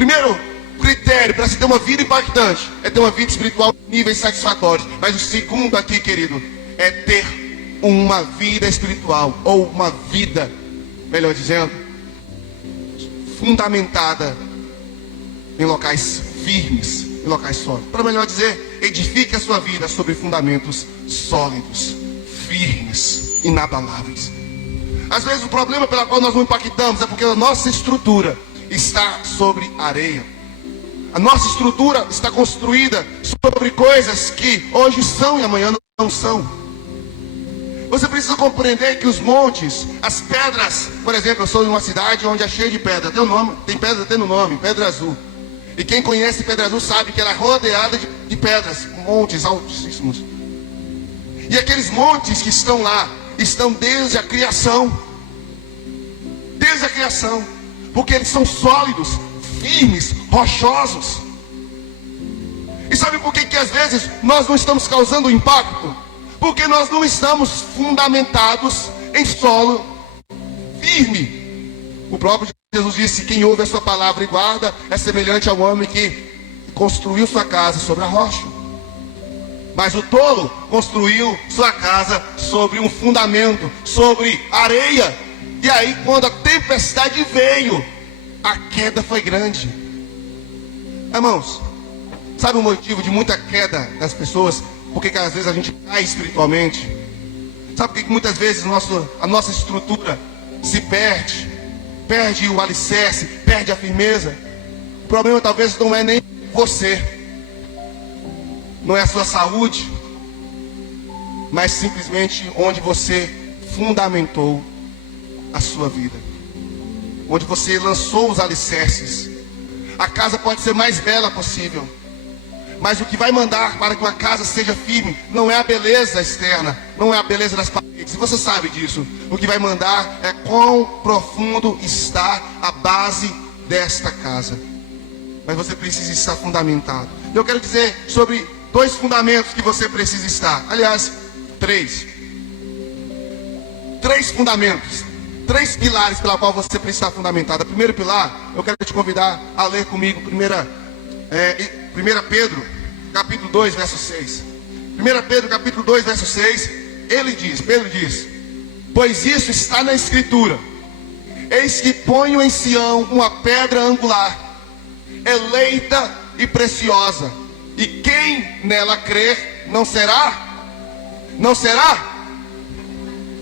primeiro critério para se ter uma vida impactante é ter uma vida espiritual em níveis satisfatórios. Mas o segundo aqui, querido, é ter uma vida espiritual, ou uma vida, melhor dizendo, fundamentada em locais firmes, em locais sólidos. Para melhor dizer, edifique a sua vida sobre fundamentos sólidos, firmes, inabaláveis. Às vezes o problema pelo qual nós não impactamos é porque a nossa estrutura está sobre areia. A nossa estrutura está construída sobre coisas que hoje são e amanhã não são. Você precisa compreender que os montes, as pedras, por exemplo, eu sou de uma cidade onde é cheio de pedra, tem um nome, tem pedra até no nome, Pedra Azul. E quem conhece Pedra Azul sabe que ela é rodeada de pedras, montes altíssimos. E aqueles montes que estão lá, estão desde a criação. Desde a criação. Porque eles são sólidos, firmes, rochosos. E sabe por que às vezes nós não estamos causando impacto? Porque nós não estamos fundamentados em solo firme. O próprio Jesus disse: quem ouve a sua palavra e guarda é semelhante ao homem que construiu sua casa sobre a rocha. Mas o tolo construiu sua casa sobre um fundamento, sobre areia. E aí, quando a tempestade veio, a queda foi grande. Irmãos, sabe o motivo de muita queda das pessoas? Porque às vezes a gente cai espiritualmente. Sabe por que muitas vezes a nossa estrutura se perde? Perde o alicerce, perde a firmeza. O problema talvez não é nem você, não é a sua saúde, mas simplesmente onde você fundamentou a sua vida, onde você lançou os alicerces. A casa pode ser mais bela possível, mas o que vai mandar para que uma casa seja firme não é a beleza externa, não é a beleza das paredes. E você sabe disso. O que vai mandar é quão profundo está a base desta casa. Mas você precisa estar fundamentado. Eu quero dizer sobre 2 fundamentos que você precisa estar. Aliás, 3. 3 fundamentos. 3 pilares pela qual você precisa estar fundamentado. O primeiro pilar, eu quero te convidar a ler comigo 1 Pedro, capítulo 2, verso 6. 1 Pedro, capítulo 2, verso 6. Pedro diz: pois isso está na Escritura: eis que ponho em Sião uma pedra angular, eleita e preciosa, e quem nela crer não será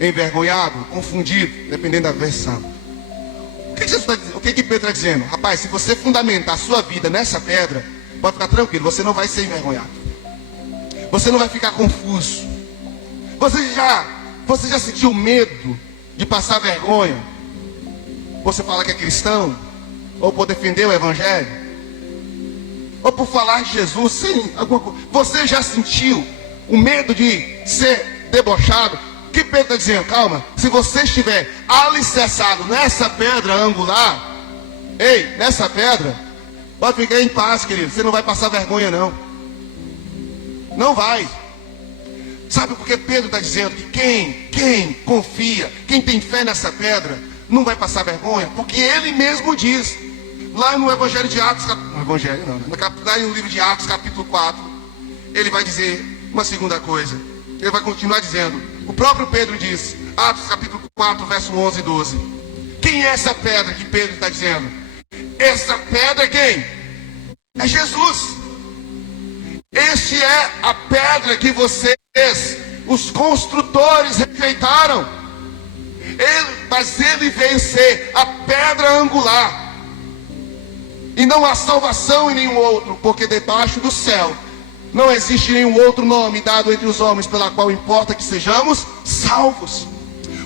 envergonhado, confundido, dependendo da versão. O que Pedro está dizendo? Rapaz, se você fundamentar a sua vida nessa pedra, pode ficar tranquilo, você não vai ser envergonhado, você não vai ficar confuso. Você já sentiu medo de passar vergonha? Você fala que é cristão, ou por defender o evangelho, ou por falar de Jesus, sim, alguma coisa. Você já sentiu o medo de ser debochado? O que Pedro está dizendo? Calma, se você estiver alicerçado nessa pedra angular, nessa pedra, pode ficar em paz, querido. Você não vai passar vergonha, não. Não vai. Sabe por que Pedro está dizendo que quem confia, quem tem fé nessa pedra, não vai passar vergonha? Porque ele mesmo diz, lá no Evangelho de Atos, no livro de Atos, capítulo 4, ele vai dizer uma segunda coisa. Ele vai continuar dizendo, o próprio Pedro diz, Atos capítulo 4, verso 11 e 12. Quem é essa pedra que Pedro está dizendo? Essa pedra é quem? É Jesus. Este é a pedra que vocês, os construtores, rejeitaram. Mas ele veio ser a pedra angular. E não há salvação em nenhum outro, porque debaixo do céu não existe nenhum outro nome dado entre os homens pela qual importa que sejamos salvos.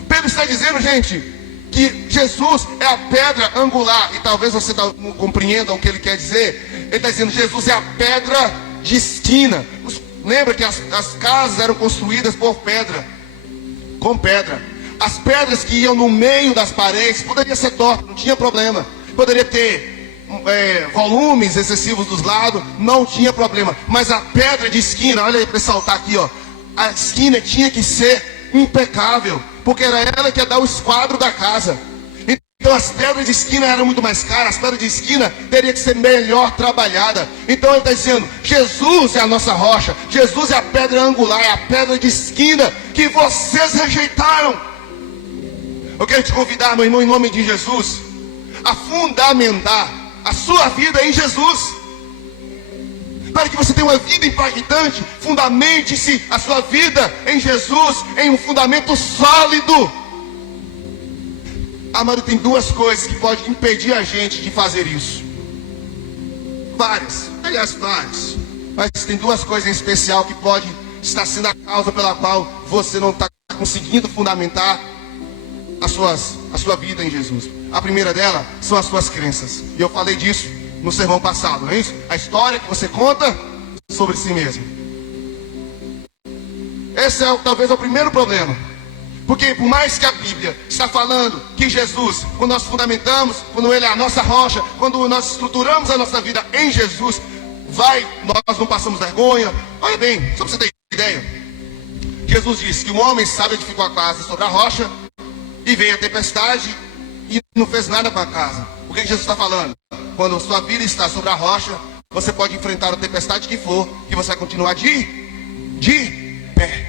Pedro está dizendo, gente, que Jesus é a pedra angular. E talvez você não compreenda o que ele quer dizer. Ele está dizendo, Jesus é a pedra de esquina. Lembra que as casas eram construídas por pedra, com pedra. As pedras que iam no meio das paredes, poderia ser torta, não tinha problema. Poderia ter volumes excessivos dos lados, não tinha problema. Mas a pedra de esquina, olha aí para ressaltar aqui, ó, a esquina tinha que ser impecável, porque era ela que ia dar o esquadro da casa. Então as pedras de esquina eram muito mais caras, as pedras de esquina teriam que ser melhor trabalhadas. Então ele está dizendo, Jesus é a nossa rocha, Jesus é a pedra angular, é a pedra de esquina que vocês rejeitaram. Eu quero te convidar, meu irmão, em nome de Jesus, a fundamentar a sua vida em Jesus. Para que você tenha uma vida impactante, fundamente-se a sua vida em Jesus, em um fundamento sólido. Amado, tem duas coisas que podem impedir a gente de fazer isso. Várias, aliás, várias. Mas tem duas coisas em especial que pode estar sendo a causa pela qual você não está conseguindo fundamentar a sua vida em Jesus. A primeira dela são as suas crenças. E eu falei disso no sermão passado, não é isso? A história que você conta sobre si mesmo. Esse é talvez o primeiro problema. Porque por mais que a Bíblia está falando que Jesus, quando nós fundamentamos, quando Ele é a nossa rocha, quando nós estruturamos a nossa vida em Jesus, nós não passamos vergonha. Olha bem, só para você ter ideia, Jesus disse que o homem sábio edificou a casa sobre a rocha, e veio a tempestade e não fez nada para a casa. O que Jesus está falando? Quando a sua vida está sobre a rocha, você pode enfrentar a tempestade que for, que você vai continuar de pé.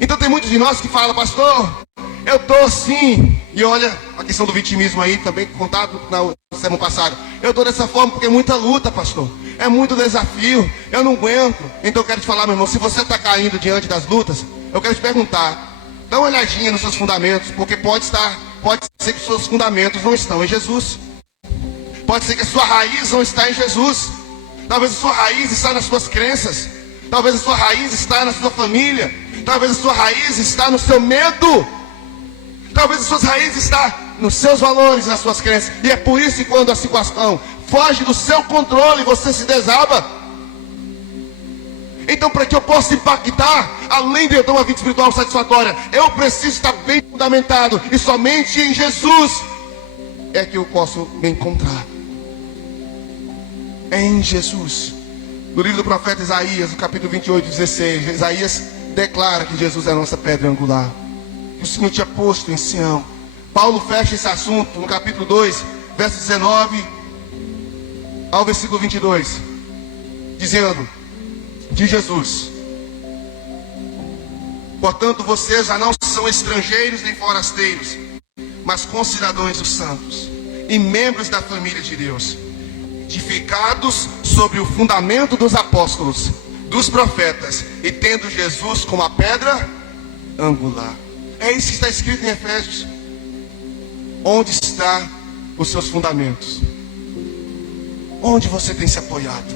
Então tem muitos de nós que falam, pastor, eu estou assim. E olha, a questão do vitimismo aí, também contado no sermão passado. Eu estou dessa forma porque é muita luta, pastor. É muito desafio, eu não aguento. Então eu quero te falar, meu irmão, se você está caindo diante das lutas, eu quero te perguntar, dá uma olhadinha nos seus fundamentos, porque pode ser que os seus fundamentos não estão em Jesus. Pode ser que a sua raiz não está em Jesus. Talvez a sua raiz está nas suas crenças. Talvez a sua raiz está na sua família. Talvez a sua raiz está no seu medo. Talvez as suas raízes está nos seus valores, nas suas crenças. E é por isso que quando a situação foge do seu controle, você se desaba. Então, para que eu possa impactar, além de eu ter uma vida espiritual satisfatória, eu preciso estar bem fundamentado. E somente em Jesus é que eu posso me encontrar. É em Jesus. No livro do profeta Isaías, no capítulo 28, 16, Isaías declara que Jesus é a nossa pedra angular, que o Senhor tinha posto em Sião. Paulo fecha esse assunto no capítulo 2, verso 19 ao versículo 22, dizendo de Jesus: portanto vocês já não são estrangeiros nem forasteiros, mas concidadãos dos santos e membros da família de Deus, edificados sobre o fundamento dos apóstolos, dos profetas, e tendo Jesus como a pedra angular. É isso que está escrito em Efésios. Onde estão os seus fundamentos? Onde você tem se apoiado?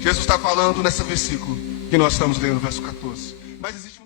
Jesus está falando nesse versículo que nós estamos lendo, verso 14. Mas existe